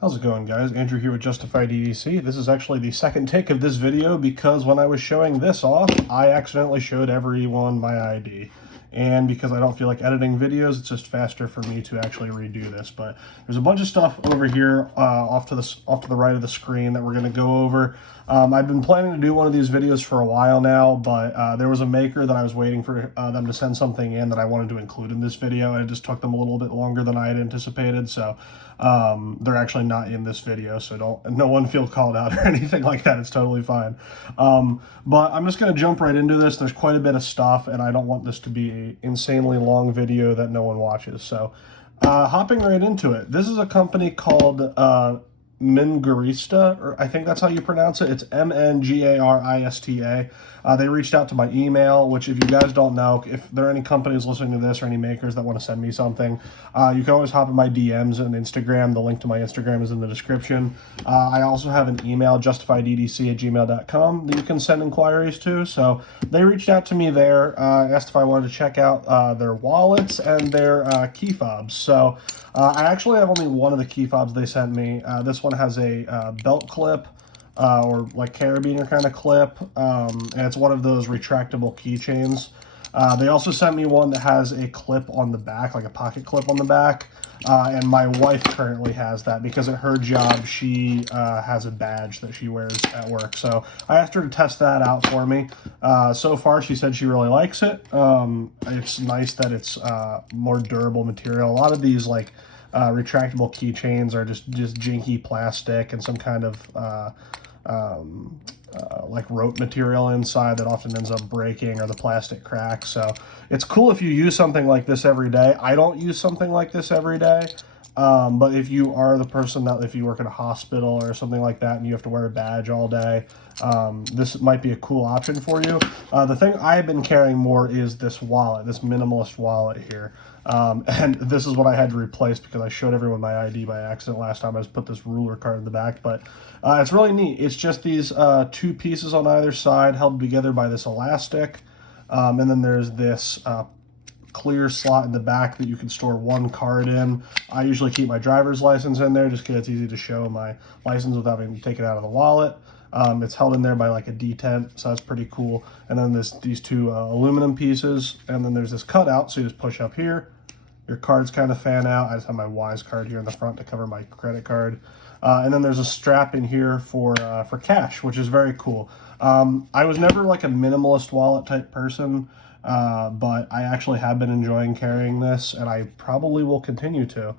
How's it going, guys? Andrew here with Justified EDC. This is actually the second take of this video because when I was showing this off, I accidentally showed everyone my ID. And because I don't feel like editing videos, it's just faster for me to actually redo this. But there's a bunch of stuff over here off to the right of the screen that we're going to go over. I've been planning to do one of these videos for a while now, but there was a maker that I was waiting for them to send something in that I wanted to include in this video, and it just took them a little bit longer than I had anticipated. So they're actually not in this video, so no one feel called out or anything like that. It's totally fine. But I'm just going to jump right into this. There's quite a bit of stuff, and I don't want this to be an insanely long video that no one watches. So hopping right into it, this is a company called MNGARISTA, or I think that's how you pronounce it. It's MNGARISTA. They reached out to my email, which if you guys don't know, if there are any companies listening to this or any makers that want to send me something, you can always hop in my DMs on Instagram. The link to my Instagram is in the description. I also have an email, justifiededc@gmail.com, that you can send inquiries to. So they reached out to me there, asked if I wanted to check out their wallets and their key fobs. So I actually have only one of the key fobs they sent me. This one has a belt clip, or like carabiner kind of clip, and it's one of those retractable keychains. They also sent me one that has a clip on the back, like a pocket clip on the back, and my wife currently has that because at her job she has a badge that she wears at work. So I asked her to test that out for me. So far she said she really likes it. It's nice that it's more durable material. A lot of these like retractable keychains are just jinky plastic and some kind of like rope material inside that often ends up breaking or the plastic cracks. So it's cool if you use something like this every day. I don't use something like this every day, but if you are the person that, if you work at a hospital or something like that and you have to wear a badge all day, this might be a cool option for you. The thing I've been carrying more is this wallet, this minimalist wallet here. And this is what I had to replace because I showed everyone my ID by accident last time. I just put this ruler card in the back, but it's really neat. It's just these two pieces on either side held together by this elastic, and then there's this clear slot in the back that you can store one card in. I usually keep my driver's license in there just because it's easy to show my license without having to take it out of the wallet. It's held in there by like a detent, so that's pretty cool. And then these two aluminum pieces, and then there's this cutout, so you just push up here. Your cards kind of fan out. I just have my Wise card here in the front to cover my credit card. And then there's a strap in here for cash, which is very cool. I was never like a minimalist wallet type person, but I actually have been enjoying carrying this, and I probably will continue to.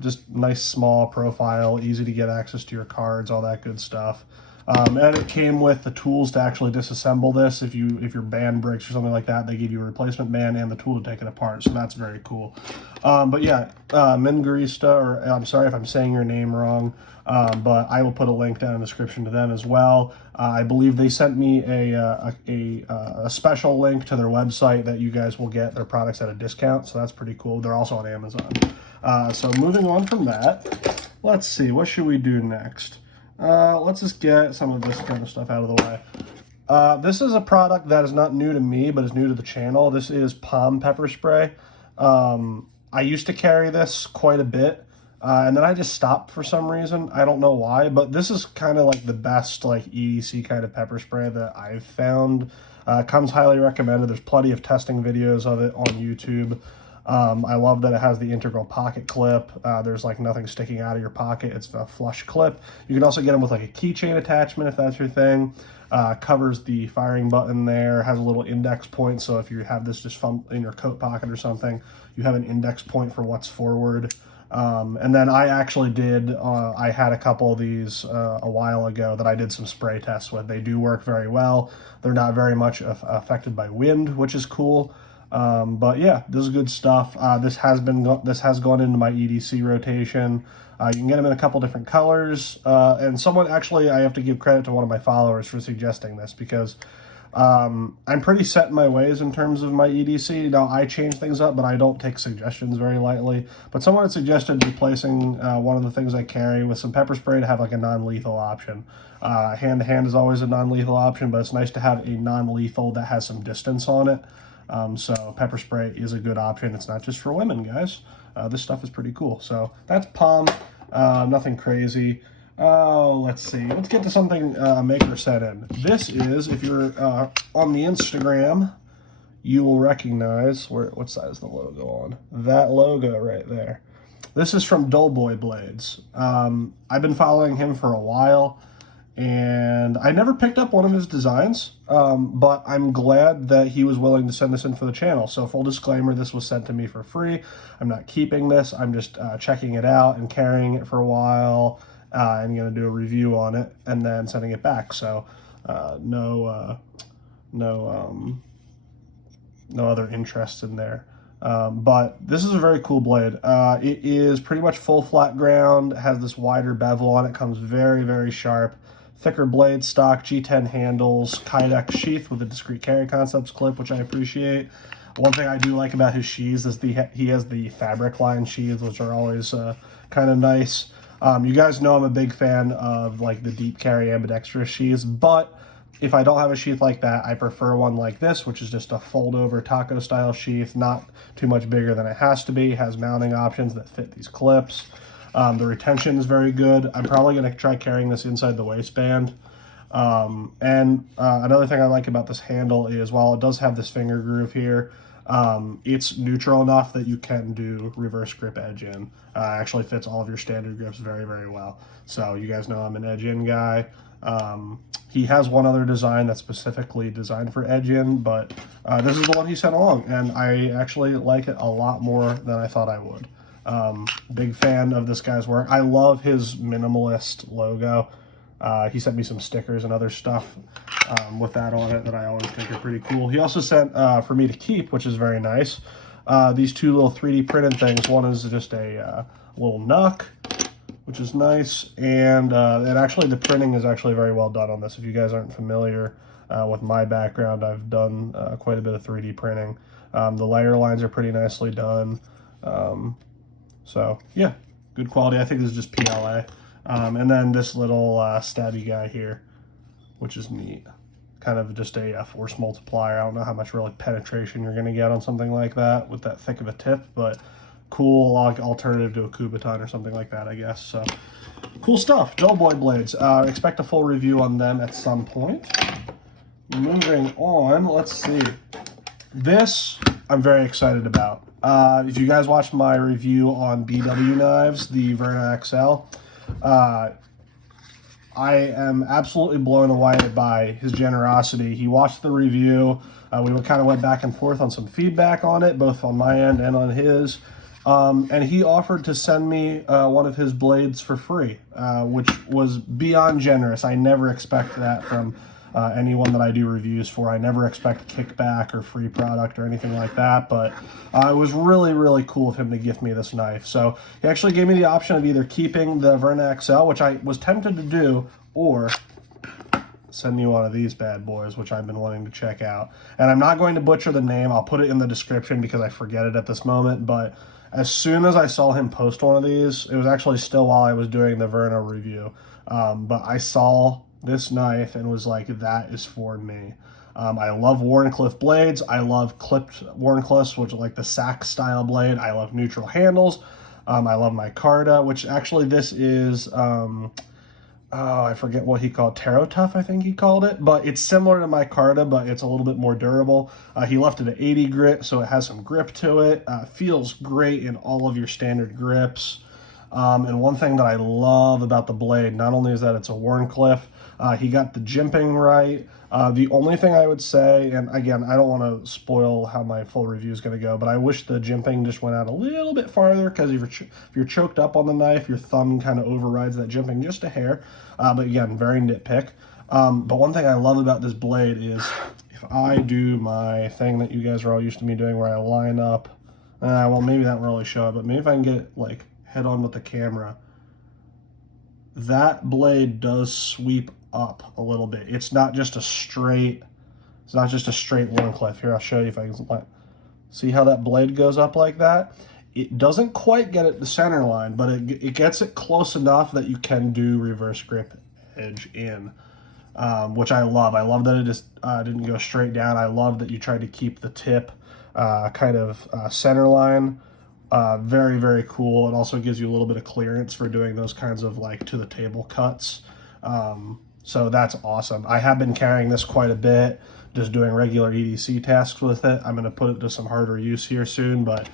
Just nice small profile, easy to get access to your cards, all that good stuff. And it came with the tools to actually disassemble this. If your band breaks or something like that, they give you a replacement band and the tool to take it apart. So that's very cool. But yeah, MNGARISTA, or I'm sorry if I'm saying your name wrong, but I will put a link down in the description to them as well. I believe they sent me a special link to their website that you guys will get their products at a discount. So that's pretty cool. They're also on Amazon. So moving on from that, let's see, what should we do next? Let's just get some of this kind of stuff out of the way. This is a product that is not new to me, but is new to the channel. This is palm pepper spray. I used to carry this quite a bit, and then I just stopped for some reason. I don't know why, but this is kind of like the best like EDC kind of pepper spray that I've found. Comes highly recommended. There's plenty of testing videos of it on YouTube. I love that it has the integral pocket clip. There's like nothing sticking out of your pocket. It's a flush clip. You can also get them with like a keychain attachment if that's your thing. Covers the firing button there, has a little index point, so if you have this just in your coat pocket or something, you have an index point for what's forward. And then I actually I had a couple of these a while ago that I did some spray tests with. They do work very well. They're not very much affected by wind, which is cool. But yeah, this is good stuff. This has gone into my EDC rotation. You can get them in a couple different colors. And someone actually, I have to give credit to one of my followers for suggesting this because I'm pretty set in my ways in terms of my EDC. Now, I change things up, but I don't take suggestions very lightly. But someone had suggested replacing one of the things I carry with some pepper spray to have like a non-lethal option. Hand-to-hand is always a non-lethal option, but it's nice to have a non-lethal that has some distance on it. So pepper spray is a good option. It's not just for women, guys. This stuff is pretty cool. So that's palm. Nothing crazy. Let's see. Let's get to something Maker sent in. This is, if you're on the Instagram, you will recognize, what side is the logo on? That logo right there. This is from Doughboy Blades. I've been following him for a while, and I never picked up one of his designs, but I'm glad that he was willing to send this in for the channel. So full disclaimer, this was sent to me for free. I'm not keeping this. I'm just checking it out and carrying it for a while. I'm going to do a review on it and then sending it back. So no other interest in there. But this is a very cool blade. It is pretty much full flat ground, has this wider bevel on it, comes very, very sharp. Thicker blade stock, G10 handles, Kydex sheath with a discrete carry concepts clip, which I appreciate. One thing I do like about his sheaths is he has the fabric line sheaths, which are always kind of nice. You guys know I'm a big fan of like the deep carry ambidextrous sheaths, but if I don't have a sheath like that, I prefer one like this, which is just a fold-over taco style sheath, not too much bigger than it has to be. It has mounting options that fit these clips. The retention is very good. I'm probably going to try carrying this inside the waistband. Another thing I like about this handle is while it does have this finger groove here, it's neutral enough that you can do reverse grip edge in. Actually fits all of your standard grips very, very well. So you guys know I'm an edge in guy. He has one other design that's specifically designed for edge in, but this is the one he sent along, and I actually like it a lot more than I thought I would. Big fan of this guy's work. I love his minimalist logo. He sent me some stickers and other stuff with that on it that I always think are pretty cool. He also sent for me to keep, which is very nice, these two little 3D printed things. One is just a little knuck, which is nice, and actually the printing is actually very well done on this. If you guys aren't familiar with my background, I've done quite a bit of 3D printing. The layer lines are pretty nicely done. So yeah, good quality. I think this is just PLA. And then this little stabby guy here, which is neat. Kind of just a force multiplier. I don't know how much really penetration you're going to get on something like that with that thick of a tip, but cool alternative to a Kubotan or something like that, I guess. So cool stuff. Doughboy Blades. Expect a full review on them at some point. Moving on, let's see. This I'm very excited about. If you guys watched my review on BW knives, the Verna XL, I am absolutely blown away by his generosity. He watched the review. We kind of went back and forth on some feedback on it, both on my end and on his. And he offered to send me one of his blades for free, which was beyond generous. I never expect that from anyone that I do reviews for. I never expect kickback or free product or anything like that, but it was really, really cool of him to gift me this knife. So he actually gave me the option of either keeping the Verna XL, which I was tempted to do, or send me one of these bad boys, which I've been wanting to check out. And I'm not going to butcher the name. I'll put it in the description because I forget it at this moment, but as soon as I saw him post one of these, it was actually still while I was doing the Verna review, but I saw this knife and was like, that is for me. I love Wharncliffe blades. I love clipped Wharncliffes, which are like the sack style blade. I love neutral handles. I love my Carta, which actually this is, I forget what he called, Tarot Tough, I think he called it, but it's similar to my Carta, but it's a little bit more durable. He left it at 80 grit, so it has some grip to it. Feels great in all of your standard grips. And one thing that I love about the blade, not only is that it's a Wharncliffe, he got the jimping right. The only thing I would say, and again, I don't want to spoil how my full review is going to go, but I wish the jimping just went out a little bit farther, because if you're choked up on the knife, your thumb kind of overrides that jimping just a hair. But again, very nitpick. But one thing I love about this blade is if I do my thing that you guys are all used to me doing, where I line up, well, maybe that won't really show it, but maybe if I can get like head on with the camera, that blade does sweep up a little bit. It's not just a straight Wharncliffe. Here, I'll show you if I can see how that blade goes up like that. It doesn't quite get it the center line, but it gets it close enough that you can do reverse grip edge in, which I love. I love that it just didn't go straight down. I love that you tried to keep the tip kind of center line Very, very cool. It also gives you a little bit of clearance for doing those kinds of like to the table cuts. So that's awesome. I have been carrying this quite a bit, just doing regular EDC tasks with it. I'm going to put it to some harder use here soon, but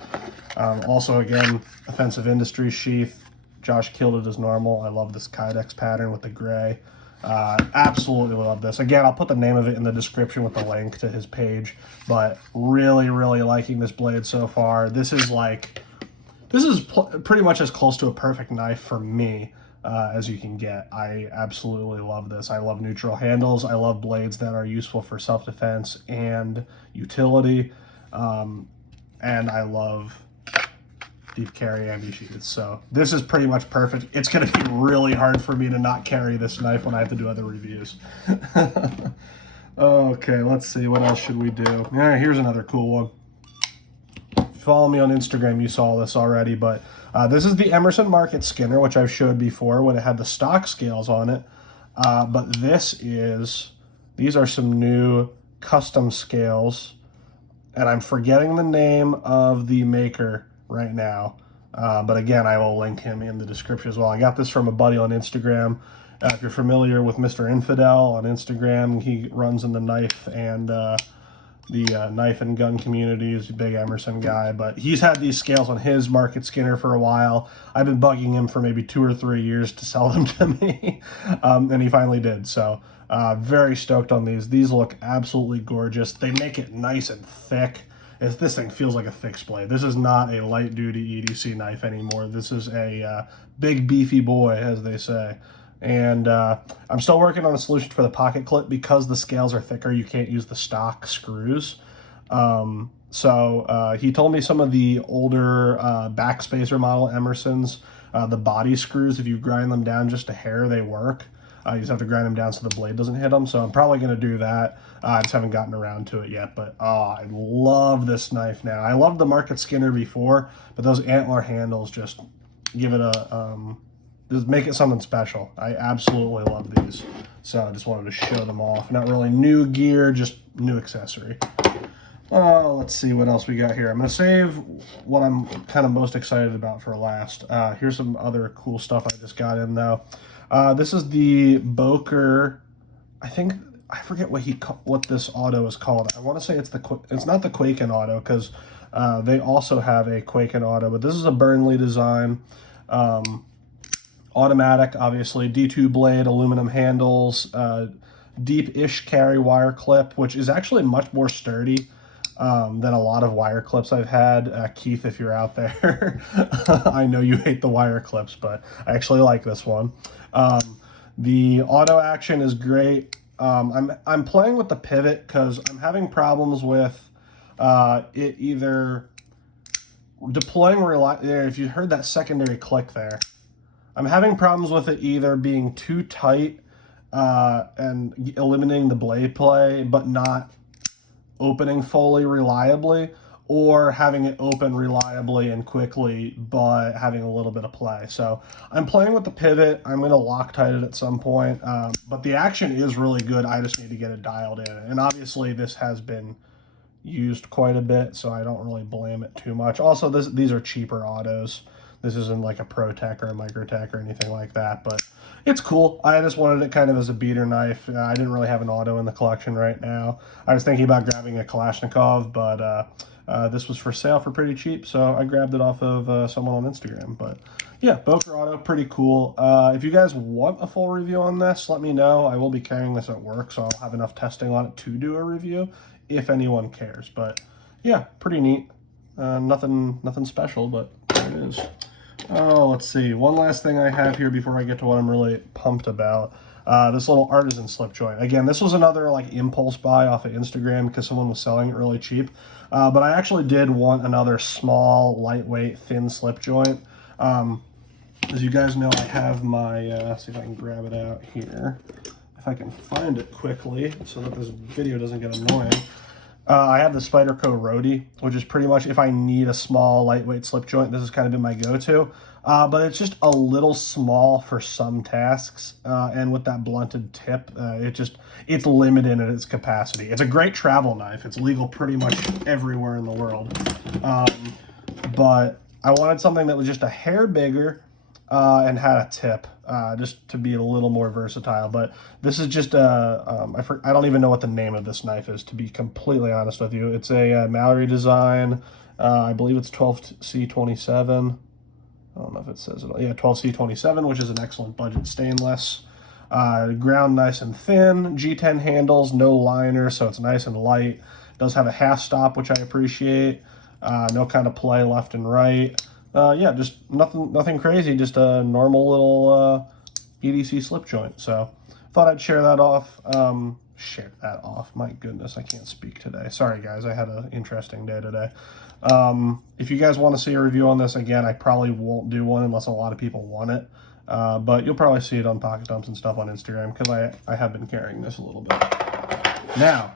also, again, offensive industry sheath. Josh killed it as normal. I love this Kydex pattern with the gray. Absolutely love this. Again, I'll put the name of it in the description with the link to his page, but really, really liking this blade so far. This is pretty much as close to a perfect knife for me as you can get. I absolutely love this. I love neutral handles. I love blades that are useful for self-defense and utility. And I love deep carry ambi-sheaths. So this is pretty much perfect. It's going to be really hard for me to not carry this knife when I have to do other reviews. Okay, let's see. What else should we do? All right, here's another cool one. Follow me on Instagram, you saw this already, but this is the Emerson market skinner, which I've showed before when it had the stock scales on it. But these are some new custom scales, and I'm forgetting the name of the maker right now. But again, I will link him in the description as well. I got this from a buddy on Instagram. If you're familiar with Mr. Infidel on Instagram, he runs in the knife and knife and gun community. Is a big Emerson guy, but he's had these scales on his market skinner for a while. I've been bugging him for maybe 2 or 3 years to sell them to me, and he finally did. So very stoked on these. These look absolutely gorgeous. They make it nice and thick. This thing feels like a fixed blade. This is not a light duty EDC knife anymore. This is a big beefy boy, as they say. And I'm still working on a solution for the pocket clip. Because the scales are thicker, you can't use the stock screws. So he told me some of the older backspacer model Emersons, the body screws, if you grind them down just a hair, they work. You just have to grind them down so the blade doesn't hit them. So I'm probably going to do that. I just haven't gotten around to it yet. But I love this knife now. I loved the market skinner before, but those antler handles just give it just make it something special. I absolutely love these. So I just wanted to show them off. Not really new gear, just new accessory. Let's see what else we got here. I'm going to save what I'm kind of most excited about for last. Here's some other cool stuff I just got in, though. This is the Boker, I forget what this auto is called. I want to say it's not the Kihon auto, because they also have a Kihon auto, but this is a Burnley design. Automatic, obviously, D2 blade, aluminum handles, deep-ish carry wire clip, which is actually much more sturdy than a lot of wire clips I've had. Keith, if you're out there, I know you hate the wire clips, but I actually like this one. The auto action is great. I'm playing with the pivot because I'm having problems with it either deploying if you heard that secondary click there. I'm having problems with it either being too tight and eliminating the blade play, but not opening fully reliably, or having it open reliably and quickly, but having a little bit of play. So I'm playing with the pivot. I'm going to Loctite it at some point, but the action is really good. I just need to get it dialed in. And obviously this has been used quite a bit, so I don't really blame it too much. Also, these are cheaper autos. This isn't like a ProTech or a Microtech or anything like that, but it's cool. I just wanted it kind of as a beater knife. I didn't really have an auto in the collection right now. I was thinking about grabbing a Kalashnikov, but this was for sale for pretty cheap, so I grabbed it off of someone on Instagram. But yeah, Boker Auto, pretty cool. If you guys want a full review on this, let me know. I will be carrying this at work, so I'll have enough testing on it to do a review if anyone cares. But yeah, pretty neat. Nothing special, but there it is. Oh, let's see. One last thing I have here before I get to what I'm really pumped about. This little Artisan slip joint. Again, this was another like impulse buy off of Instagram because someone was selling it really cheap. But I actually did want another small, lightweight, thin slip joint. As you guys know, I have my, see if I can grab it out here. If I can find it quickly so that this video doesn't get annoying. I have the Spyderco Roadie, which is pretty much if I need a small, lightweight slip joint, this has kind of been my go-to. But it's just a little small for some tasks, and with that blunted tip, it's limited in its capacity. It's a great travel knife. It's legal pretty much everywhere in the world. But I wanted something that was just a hair bigger and had a tip, just to be a little more versatile. But this is just I don't even know what the name of this knife is, to be completely honest with you. It's a Mallory design. I believe it's 12C27. I don't know if it says it. Yeah, 12C27, which is an excellent budget stainless. Ground nice and thin. G10 handles, no liner, so it's nice and light. Does have a half stop, which I appreciate. No kind of play left and right. Yeah, just nothing crazy. Just a normal little EDC slip joint. So thought I'd share that off. Share that off. My goodness, I can't speak today. Sorry, guys. I had an interesting day today. If you guys want to see a review on this, again, I probably won't do one unless a lot of people want it. But you'll probably see it on Pocket Dumps and stuff on Instagram, because I have been carrying this a little bit. Now,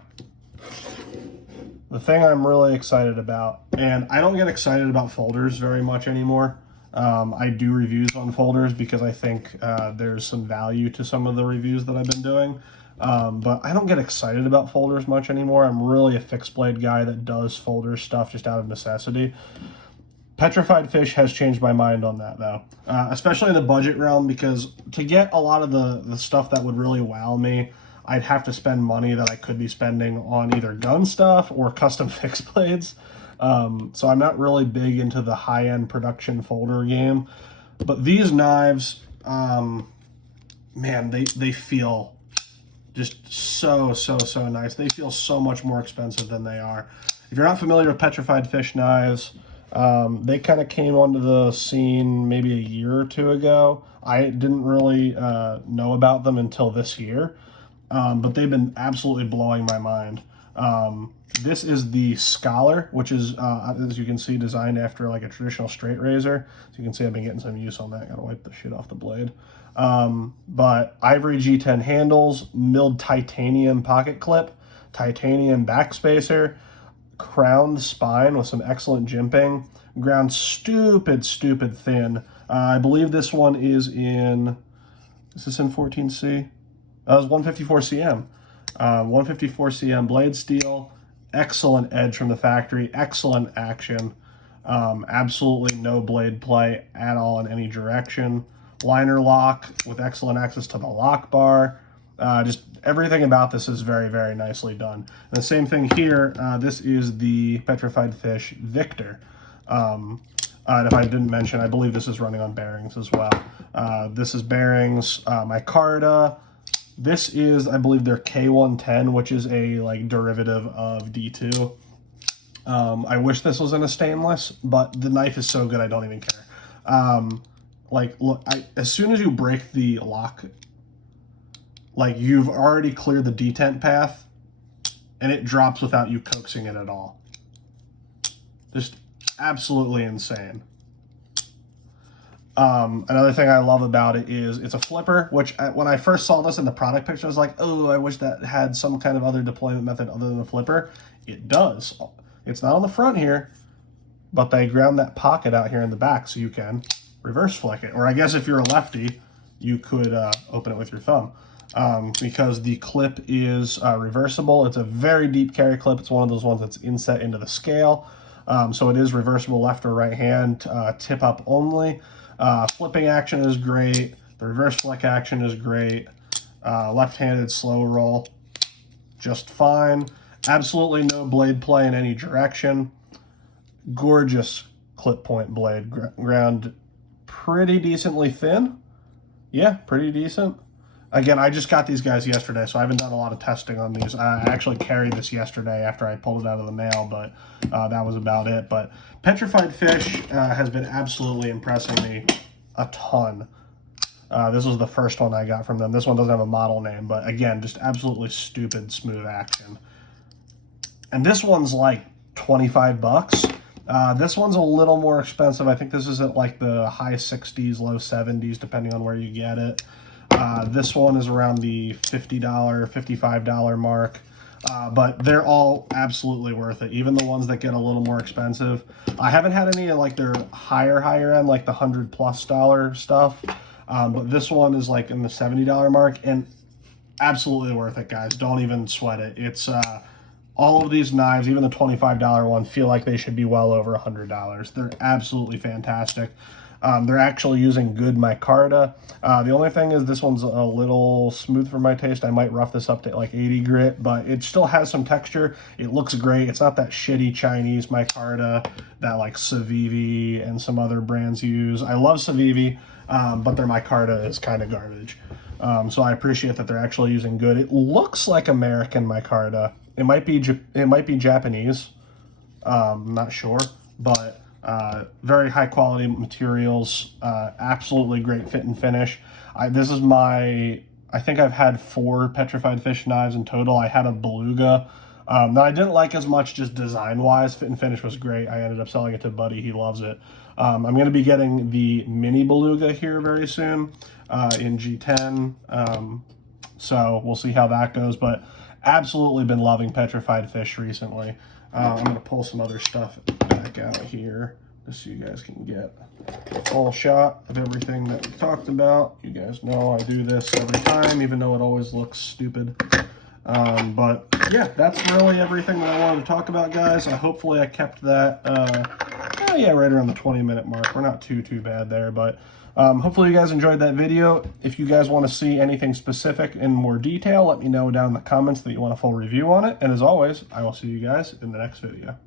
the thing I'm really excited about, and I don't get excited about folders very much anymore. I do reviews on folders because I think there's some value to some of the reviews that I've been doing. But I don't get excited about folders much anymore. I'm really a fixed blade guy that does folder stuff just out of necessity. Petrified Fish has changed my mind on that, though, especially in the budget realm, because to get a lot of the stuff that would really wow me, I'd have to spend money that I could be spending on either gun stuff or custom fixed blades. So I'm not really big into the high-end production folder game. But these knives, man, they feel just so nice. They feel so much more expensive than they are. If you're not familiar with Petrified Fish knives, they kind of came onto the scene maybe a year or two ago. I didn't really know about them until this year. But they've been absolutely blowing my mind. This is the Scholar, which is, as you can see, designed after like a traditional straight razor. So you can see I've been getting some use on that. Gotta wipe the shit off the blade. But ivory G10 handles, milled titanium pocket clip, titanium backspacer, crowned spine with some excellent jimping, ground stupid thin. I believe this one is in 14C? That was 154 cm. 154 cm blade steel, excellent edge from the factory, excellent action, absolutely no blade play at all in any direction. Liner lock with excellent access to the lock bar. Just everything about this is very nicely done. And the same thing here, this is the Petrified Fish Victor. And if I didn't mention, I believe this is running on bearings as well. This is bearings, micarta. This is, I believe, their K110, which is a like derivative of D2. I wish this was in a stainless, but the knife is so good I don't even care. Like, look, as soon as you break the lock, like you've already cleared the detent path, and it drops without you coaxing it at all. Just absolutely insane. Another thing I love about it is it's a flipper, which when I first saw this in the product picture, I was like, oh, I wish that had some kind of other deployment method other than a flipper. It does. It's not on the front here, but they ground that pocket out here in the back so you can reverse flick it. Or I guess if you're a lefty, you could open it with your thumb. Because the clip is reversible. It's a very deep carry clip. It's one of those ones that's inset into the scale. So it is reversible left or right hand, tip up only. Flipping action is great. The reverse flick action is great. Left-handed slow roll, just fine. Absolutely no blade play in any direction. Gorgeous clip point blade. Ground pretty decently thin. Yeah, pretty decent. Again, I just got these guys yesterday, so I haven't done a lot of testing on these. I actually carried this yesterday after I pulled it out of the mail, but that was about it. But Petrified Fish has been absolutely impressing me a ton. This was the first one I got from them. This one doesn't have a model name, but again, just absolutely stupid smooth action. And this one's like 25 bucks. This one's a little more expensive. I think this is at like the high 60s, low 70s, depending on where you get it. This one is around the $50, $55 mark, but they're all absolutely worth it. Even the ones that get a little more expensive. I haven't had any of like their higher end, like the $100+ stuff, but this one is like in the $70 mark, and absolutely worth it, guys. Don't even sweat it. It's all of these knives, even the $25 one, feel like they should be well over $100. They're absolutely fantastic. They're actually using good micarta. The only thing is this one's a little smooth for my taste. I might rough this up to like 80 grit, but it still has some texture. It looks great. It's not that shitty Chinese micarta that like Civivi and some other brands use. I love Civivi, but their micarta is kind of garbage. So I appreciate that they're actually using good. It looks like American micarta. It might be Japanese. I'm not sure, but very high quality materials. Absolutely great fit and finish. I think I've had 4 petrified fish knives in total. I had a beluga that I didn't like as much, just design wise. Fit and finish was great. I ended up selling it to Buddy. He loves it. I'm going to be getting the mini beluga here very soon in G10. So we'll see how that goes, but absolutely been loving petrified fish recently. I'm going to pull some other stuff back out here just so you guys can get a full shot of everything that we talked about. You guys know I do this every time, even though it always looks stupid. But yeah, that's really everything that I wanted to talk about, guys. Hopefully I kept that, yeah, right around the 20-minute mark. We're not too bad there, but hopefully you guys enjoyed that video. If you guys want to see anything specific in more detail, let me know down in the comments that you want a full review on it. And as always, I will see you guys in the next video.